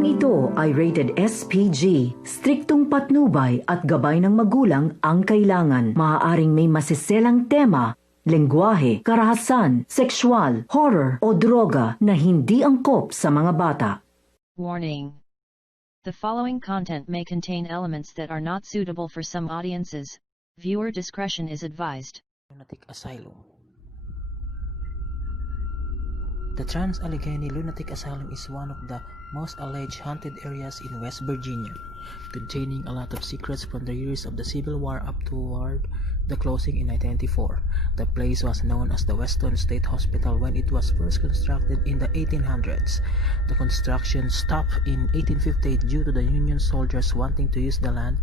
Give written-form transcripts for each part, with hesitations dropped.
Programang ito ay rated SPG. Striktong patnubay at gabay ng magulang ang kailangan. Maaaring may masiselang tema, lengguwahe, karahasan, sexual, horror o droga na hindi angkop sa mga bata. Warning. The following content may contain elements that are not suitable for some audiences. Viewer discretion is advised. Lunatic Asylum. The Trans-Allegheny Lunatic Asylum is one of the most alleged haunted areas in West Virginia, containing a lot of secrets from the years of the Civil War up toward the closing in 1994. The place was known as the Weston State Hospital when it was first constructed in the 1800s. The construction stopped in 1858 due to the Union soldiers wanting to use the land,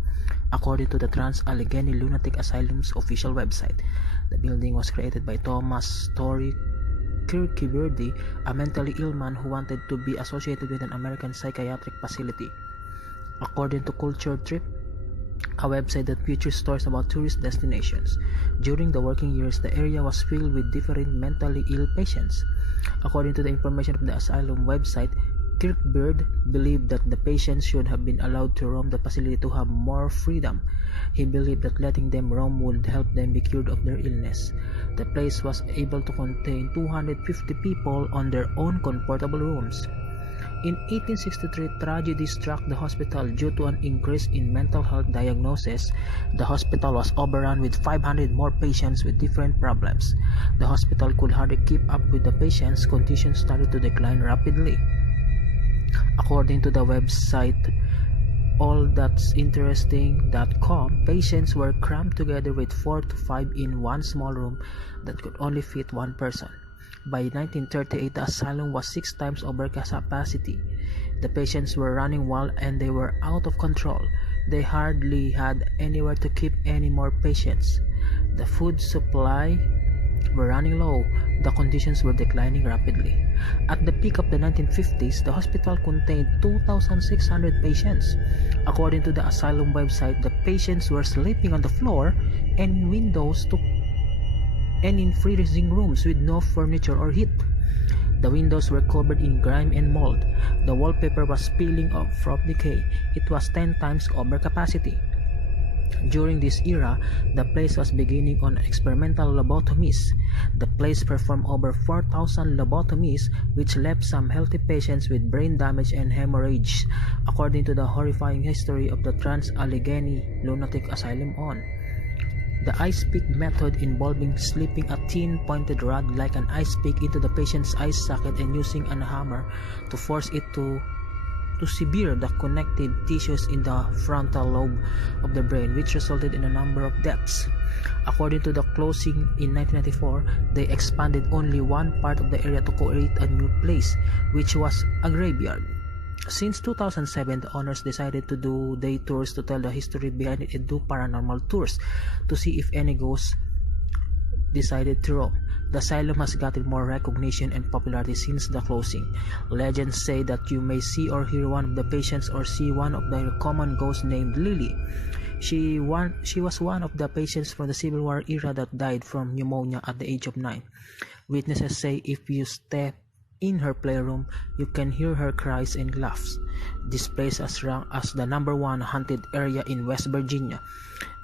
according to the Trans-Allegheny Lunatic Asylum's official website. The building was created by Thomas Story Kirkebirdy, a mentally ill man who wanted to be associated with an American psychiatric facility. According to Culture Trip, a website that features stories about tourist destinations. During the working years, the area was filled with different mentally ill patients. According to the information of the asylum website, Kirkebird believed that the patients should have been allowed to roam the facility to have more freedom. He believed that letting them roam would help them be cured of their illness. The place was able to contain 250 people on their own comfortable rooms. In 1863, tragedy struck the hospital due to an increase in mental health diagnoses. The hospital was overrun with 500 more patients with different problems. The hospital could hardly keep up with the patients. Conditions started to decline rapidly. According to the website allthat'sinteresting.com, patients were crammed together with 4 to 5 in one small room that could only fit one person. By 1938, the asylum was 6 times over capacity. The patients were running wild and they were out of control. They hardly had anywhere to keep any more patients. The food supply were running low. The conditions were declining rapidly. At the peak of the 1950s, the hospital contained 2,600 patients. According to the asylum website, the patients were sleeping on the floor and in freezing rooms with no furniture or heat. The windows were covered in grime and mold. The wallpaper was peeling off from decay. It was 10 times over capacity. During this era, the place was beginning on experimental lobotomies. The place performed over 4,000 lobotomies, which left some healthy patients with brain damage and hemorrhage, according to the horrifying history of the Trans-Allegheny Lunatic Asylum on. The ice pick method, involving slipping a thin pointed rod like an ice pick into the patient's eye socket and using a hammer to force it to sever the connective tissues in the frontal lobe of the brain, which resulted in a number of deaths. According to the closing in 1994, they expanded only one part of the area to create a new place, which was a graveyard. Since 2007, the owners decided to do day tours to tell the history behind it and do paranormal tours to see if any ghosts decided to roam. The asylum has gotten more recognition and popularity since the closing. Legends say that you may see or hear one of the patients or see one of the common ghosts named Lily. She was one of the patients from the Civil War era that died from pneumonia at the age of 9. Witnesses say if you step in her playroom, you can hear her cries and laughs. This place is ranked as the #1 haunted area in West Virginia.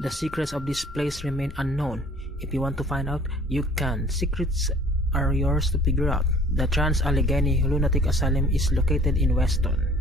The secrets of this place remain unknown. If you want to find out, you can. Secrets are yours to figure out. The Trans-Allegheny Lunatic Asylum is located in Weston.